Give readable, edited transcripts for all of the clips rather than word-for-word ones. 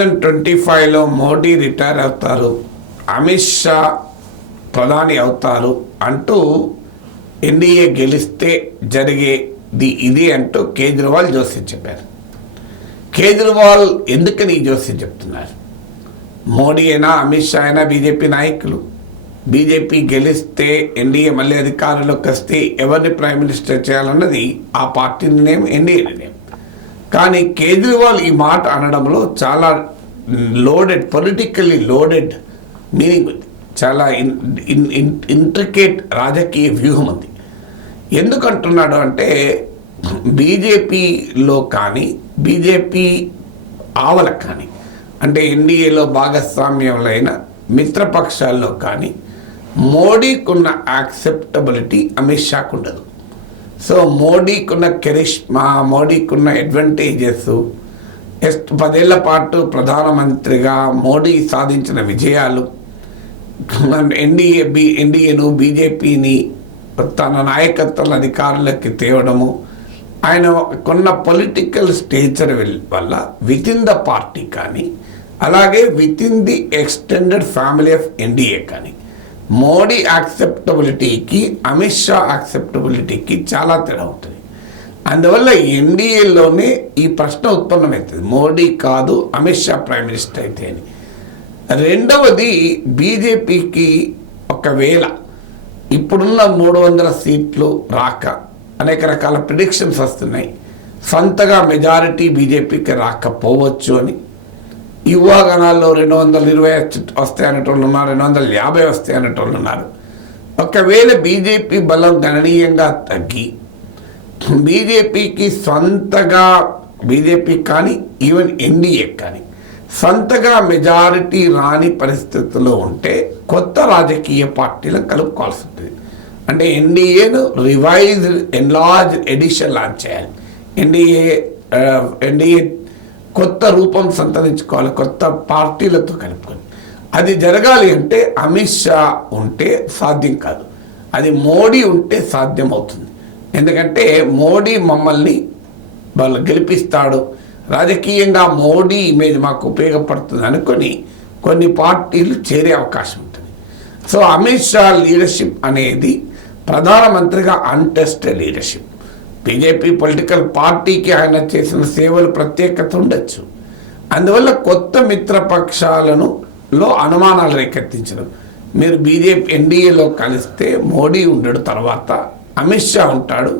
2025లో Modi retire అవుతారు, అమిత్ షా ప్రధాని అవుతారు అంటూ ఎన్డీఏ గెలిస్తే జరిగేది ఇది అంటూ కేజ్రీవాల్ జోస్యం చెప్పారు. కేజ్రీవాల్ ఎందుకని ఈ జోస్యం చెప్తున్నారు? మోడీ అయినా అమిత్ షా అయినా బీజేపీ నాయకులు. బీజేపీ గెలిస్తే ఎన్డీఏ మళ్ళీ అధికారంలోకి వస్తే ఎవరిని ప్రైమ్ మినిస్టర్ చేయాలన్నది ఆ పార్టీ నిర్ణయం, ఎన్డీఏ నిర్ణయం. కానీ కేజ్రీవాల్ ఈ మాట అనడంలో చాలా లోడెడ్, పొలిటికల్లీ లోడెడ్ మీనింగ్ ఉంది. చాలా ఇంట్రికేట్ రాజకీయ వ్యూహం ఉంది. ఎందుకంటున్నాడు అంటే బీజేపీలో కానీ బీజేపీ ఆవలకు కానీ అంటే ఎన్డీఏలో భాగస్వామ్యంలో అయిన మిత్రపక్షాల్లో కానీ మోడీకున్న యాక్సెప్టబిలిటీ అమిత్ షాకు ఉండదు. సో మోడీకున్న కెరిష్మా, మోడీకున్న అడ్వాంటేజెస్, 10 ఏళ్ల పాటు ప్రధానమంత్రిగా మోడీ సాధించిన విజయాలు, ఎన్డీఏను బీజేపీని తన నాయకత్వం అధికారులకి తేవడము, ఆయన కొన్న పొలిటికల్ స్టేచర్ వల్ల విత్ ఇన్ ద పార్టీ కానీ అలాగే with in the extended family of NDA కానీ మోడీ యాక్సెప్టబిలిటీకి అమిత్ షా యాక్సెప్టబిలిటీకి చాలా తేడా ఉంటుంది. అందువల్ల ఎన్డీఏలోనే ఈ ప్రశ్న ఉత్పన్నమవుతుంది, మోడీ కాదు అమిత్ షా ప్రైమ్ మినిస్టర్ అయితే అని. రెండవది, బీజేపీకి ఒకవేళ ఇప్పుడున్న 300 సీట్లు రాక అనేక రకాల ప్రిడిక్షన్స్ వస్తున్నాయి. సొంతగా మెజారిటీ బీజేపీకి రాకపోవచ్చు అని. యువగణాల్లో 220 వస్తాయనేటోళ్ళు ఉన్నారు, 250 వస్తాయనేటోళ్ళు ఉన్నారు. ఒకవేళ బీజేపీ బలం గణనీయంగా తగ్గి బీజేపీకి సొంతగా, బీజేపీ కానీ ఈవెన్ ఎన్డీఏ కానీ సొంతగా మెజారిటీ రాని పరిస్థితుల్లో ఉంటే కొత్త రాజకీయ పార్టీలను కలుపుకోవాల్సి ఉంటుంది. అంటే ఎన్డీఏను రివైజ్డ్ ఎన్లార్జ్ ఎడిషన్ లాంచ్ చేయాలి. ఎన్డీఏ కొత్త రూపం సంతరించుకోవాలి, కొత్త పార్టీలతో కలుపుకొని. అది జరగాలి అంటే అమిత్ షా ఉంటే సాధ్యం కాదు, అది మోడీ ఉంటే సాధ్యం అవుతుంది. ఎందుకంటే మోడీ మమ్మల్ని వాళ్ళు గెలిపిస్తాడు, రాజకీయంగా మోడీ ఇమేజ్ మాకు ఉపయోగపడుతుంది అనుకొని కొన్ని పార్టీలు చేరే అవకాశం ఉంటుంది. సో అమిత్ షా లీడర్షిప్ అనేది ప్రధానమంత్రిగా అన్టెస్టెడ్ లీడర్షిప్. బీజేపీ పొలిటికల్ పార్టీకి ఆయన చేసిన సేవలు ప్రత్యేకత ఉండొచ్చు. అందువల్ల కొత్త మిత్రపక్షాలను అనుమానాలు రేకెత్తించడం. మీరు బీజేపీ ఎన్డీఏలో కలిస్తే మోడీ ఉండడు, తర్వాత అమిత్ షా ఉంటాడు,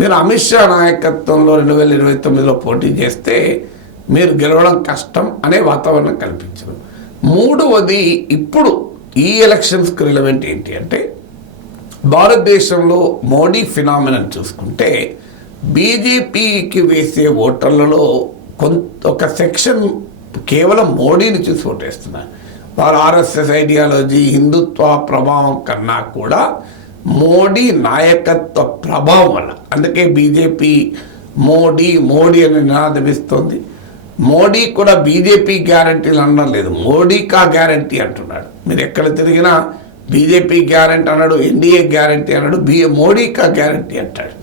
మీరు అమిత్ షా నాయకత్వంలో 2029లో పోటీ చేస్తే మీరు గెలవడం కష్టం అనే వాతావరణం కల్పించడం. మూడవది, ఇప్పుడు ఈ ఎలక్షన్స్కి రిలవెంట్ ఏంటి అంటే భారతదేశంలో మోడీ ఫినామినన్ చూసుకుంటే బీజేపీకి వేసే ఓటర్లలో ఒక సెక్షన్ కేవలం మోడీని చూసి ఓటేస్తున్నారు. వారు ఆర్ఎస్ఎస్ ఐడియాలజీ, హిందుత్వ ప్రభావం కన్నా కూడా మోడీ నాయకత్వ ప్రభావం వల్ల, అందుకే బీజేపీ మోడీ మోడీ అని నినాదమిస్తోంది. మోడీ కూడా బీజేపీ గ్యారంటీలు అనడం లేదు, మోడీ కా గ్యారంటీ అంటున్నాడు. మీరు ఎక్కడ తిరిగినా బీజేపీ గ్యారంటీ అన్నాడు, ఎన్డీఏ గ్యారంటీ అన్నాడు, మోడీ కా గ్యారంటీ అంటాడు.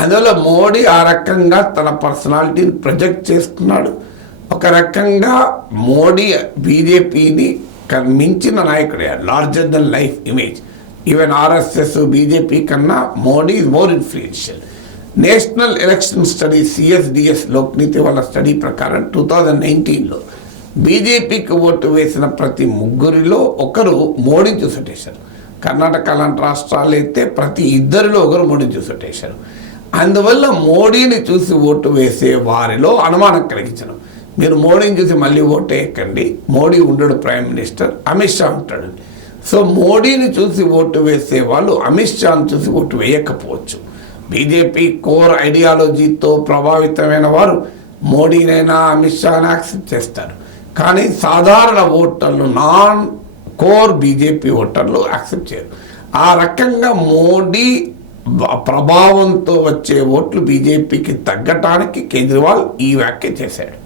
అందువల్ల మోడీ ఆ రకంగా తన పర్సనాలిటీని ప్రొజెక్ట్ చేస్తున్నాడు. ఒక రకంగా మోడీ బీజేపీని మించిన నాయకుడే, larger than life image. Even RSS BJP కన్నా Modi is more influential. National election study CSDS Lokniti వాళ్ళ స్టడీ ప్రకారం 2019లో బీజేపీకి ఓటు వేసిన ప్రతి 3 ఒకరు మోడీని చూసి ఓటేశారు. కర్ణాటక లాంటి రాష్ట్రాలు అయితే ప్రతి 2 ఒకరు మోడీని చూసి ఓటేశారు. అందువల్ల మోడీని చూసి ఓటు వేసే వారిలో అనుమానం కలిగించడం. మీరు మోడీని చూసి మళ్ళీ ఓటు వేయకండి, మోడీ ఉండడు ప్రైమ్ మినిస్టర్, అమిత్ షా ఉంటాడు. సో మోడీని చూసి ఓటు వేసే వాళ్ళు అమిత్ షాను చూసి ఓటు వేయకపోవచ్చు. బీజేపీ కోర్ ఐడియాలజీతో ప్రభావితమైన వారు మోడీనైనా అమిత్ షాని యాక్సెప్ట్ చేస్తారు. కానీ సాధారణ ఓటర్లు, నాన్ కోర్ బీజేపీ ఓటర్లు యాక్సెప్ట్ చేయరు. ఆ రకంగా మోడీ ప్రభావంతో వచ్చే ఓట్లు బీజేపీకి తగ్గటానికి కేజ్రీవాల్ ఈ వ్యాఖ్య చేశాడు.